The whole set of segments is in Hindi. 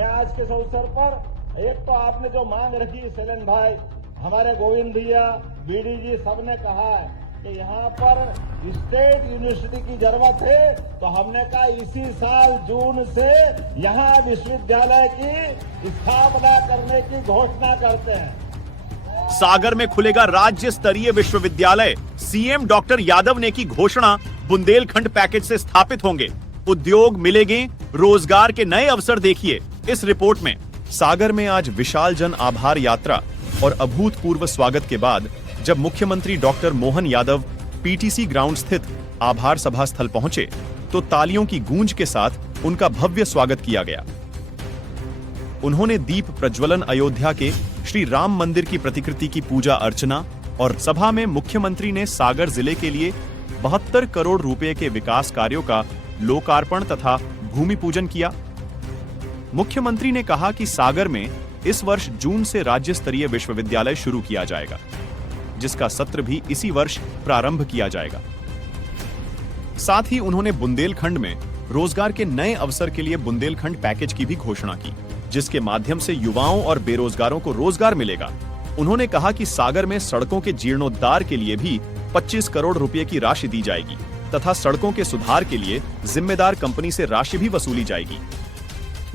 मैं आज के इस अवसर पर एक तो आपने जो मांग रखी शैलेंद्र भाई, हमारे गोविंद भैया, बीडी जी सबने कहा है कि यहाँ पर स्टेट यूनिवर्सिटी की जरूरत है, तो हमने कहा इसी साल जून से यहाँ विश्वविद्यालय की स्थापना करने की घोषणा करते हैं। सागर में खुलेगा राज्य स्तरीय विश्वविद्यालय, सीएम डॉक्टर यादव ने की घोषणा। बुंदेलखंड पैकेज से स्थापित होंगे, उद्योग मिलेंगे, रोजगार के नए अवसर देखिए इस रिपोर्ट में। सागर में आज विशाल जन आभार यात्रा और अभूतपूर्व स्वागत के बाद जब मुख्यमंत्री doctor Mohan Yadav PTC ground स्थित आभार सभा स्थल पहुंचे तो तालियों की गूंज के साथ उनका भव्य स्वागत किया गया। उन्होंने दीप प्रज्वलन, अयोध्या के श्री राम मंदिर की प्रतिकृति की पूजा अर्चना और सभा में मुख्यमंत्री ने सागर जिले के लिए 72 करोड़ रुपए के विकास कार्यों का लोकार्पण तथा भूमि पूजन किया। मुख्यमंत्री ने कहा कि सागर में इस वर्ष जून से राज्य स्तरीय विश्वविद्यालय शुरू किया जाएगा, जिसका सत्र भी इसी वर्ष प्रारंभ किया जाएगा। साथ ही उन्होंने बुंदेलखंड में रोजगार के नए अवसर के लिए बुंदेलखंड पैकेज की भी घोषणा की, जिसके माध्यम से युवाओं और बेरोजगारों को रोजगार मिलेगा। उन्होंने कहा कि सागर में सड़कों के जीर्णोद्धार के लिए भी 25 करोड़ रुपए की राशि दी जाएगी तथा सड़कों के सुधार के लिए जिम्मेदार कंपनी से राशि भी वसूली जाएगी।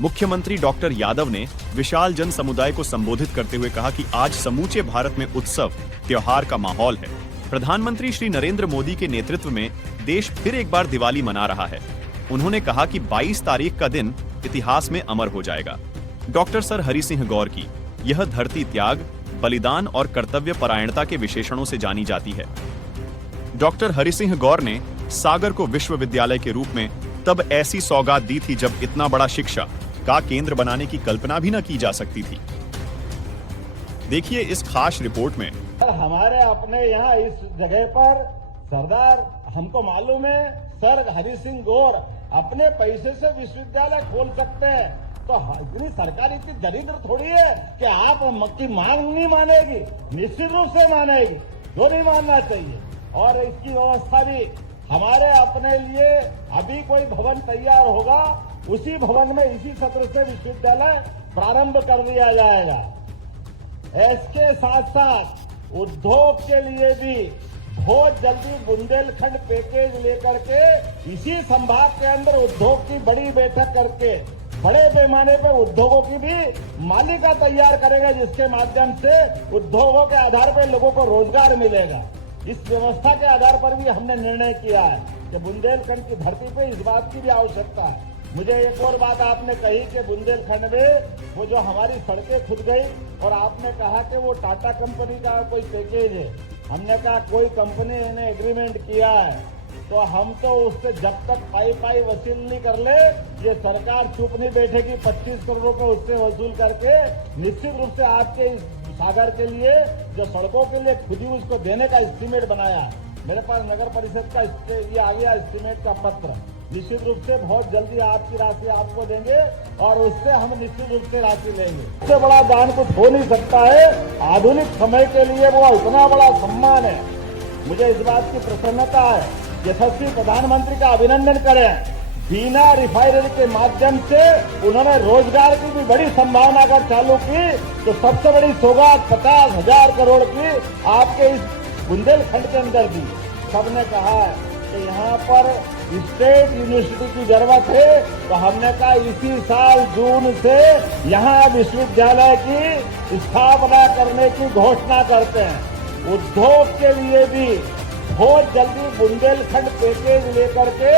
मुख्यमंत्री डॉक्टर यादव ने विशाल जन समुदाय को संबोधित करते हुए कहा कि आज समूचे भारत में उत्सव त्योहार का माहौल है। प्रधानमंत्री श्री नरेंद्र मोदी के नेतृत्व में देश फिर एक बार दिवाली मना रहा है। उन्होंने कहा कि 22 तारीख का दिन इतिहास में अमर हो जाएगा। डॉक्टर सर हरि सिंह गौर की यह धरती त्याग, बलिदान और कर्तव्य परायणता के विशेषणों से जानी जाती है। डॉक्टर हरि सिंह गौर ने सागर को विश्वविद्यालय के रूप में तब ऐसी सौगात दी थी जब इतना बड़ा शिक्षा का केंद्र बनाने की कल्पना भी न की जा सकती थी। देखिए इस खास रिपोर्ट में। हमारे अपने यहाँ इस जगह पर सरदार, हमको मालूम है सर हरि सिंह गौर अपने पैसे से विश्वविद्यालय खोल सकते हैं, तो इतनी सरकार इतनी दरिद्र थोड़ी है कि आप की मांग नहीं मानेगी, निश्चित रूप से मानेगी, जो नहीं मानना चाहिए। और इसकी व्यवस्था भी हमारे अपने लिए अभी कोई भवन तैयार होगा, उसी भवन में इसी सत्र से विश्वविद्यालय प्रारंभ कर दिया जाएगा। इसके साथ साथ उद्योग के लिए भी बहुत जल्दी बुंदेलखंड पैकेज लेकर के इसी संभाग के अंदर उद्योग की बड़ी बैठक करके बड़े पैमाने पर उद्योगों की भी मालिका तैयार करेगा, जिसके माध्यम से उद्योगों के आधार पर लोगों को रोजगार मिलेगा। इस व्यवस्था के आधार पर भी हमने निर्णय किया है कि बुंदेलखंड की धरती पे इस बात की भी आवश्यकता है। मुझे एक और बात आपने कही कि बुंदेलखंड में वो जो हमारी सड़कें खुद गई और आपने कहा कि वो टाटा कंपनी का कोई पैकेज है। हमने कहा कोई कंपनी ने एग्रीमेंट किया है तो हम तो उससे जब तक पाई वसूल नहीं कर ले, ये सरकार चुप नहीं बैठेगी। 25 करोड़ रुपए उससे वसूल करके निश्चित रूप से आपके इस सागर के लिए जो सड़कों के लिए खुद ही उसको देने का एस्टीमेट बनाया। मेरे पास नगर परिषद का ये आ गया एस्टीमेट का पत्र। निश्चित रूप से बहुत जल्दी आपकी राशि आपको देंगे और उससे हम निश्चित रूप से राशि लेंगे। इससे बड़ा दान कुछ हो नहीं सकता है। आधुनिक समय के लिए वो इतना बड़ा सम्मान है। मुझे इस बात की प्रसन्नता है, यशस्वी प्रधानमंत्री का अभिनंदन करें। बिना रिफाइनरी के माध्यम से उन्होंने रोजगार की भी बड़ी संभावना अगर चालू की तो सबसे बड़ी सौगात 50,000 करोड़ की आपके इस बुंदेलखंड के अंदर दी। सबने कहा कि यहाँ पर स्टेट यूनिवर्सिटी की जरूरत है, तो हमने कहा इसी साल जून से यहाँ विश्वविद्यालय की स्थापना करने की घोषणा करते हैं। उद्योग के लिए भी बहुत जल्दी बुंदेलखंड पैकेज लेकर के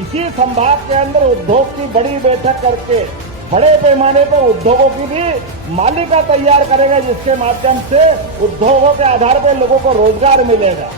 इसी संभाग के अंदर उद्योग की बड़ी बैठक करके बड़े पैमाने पर उद्योगों की भी मालिका तैयार करेगा, जिसके माध्यम से उद्योगों के आधार पर लोगों को रोजगार मिलेगा।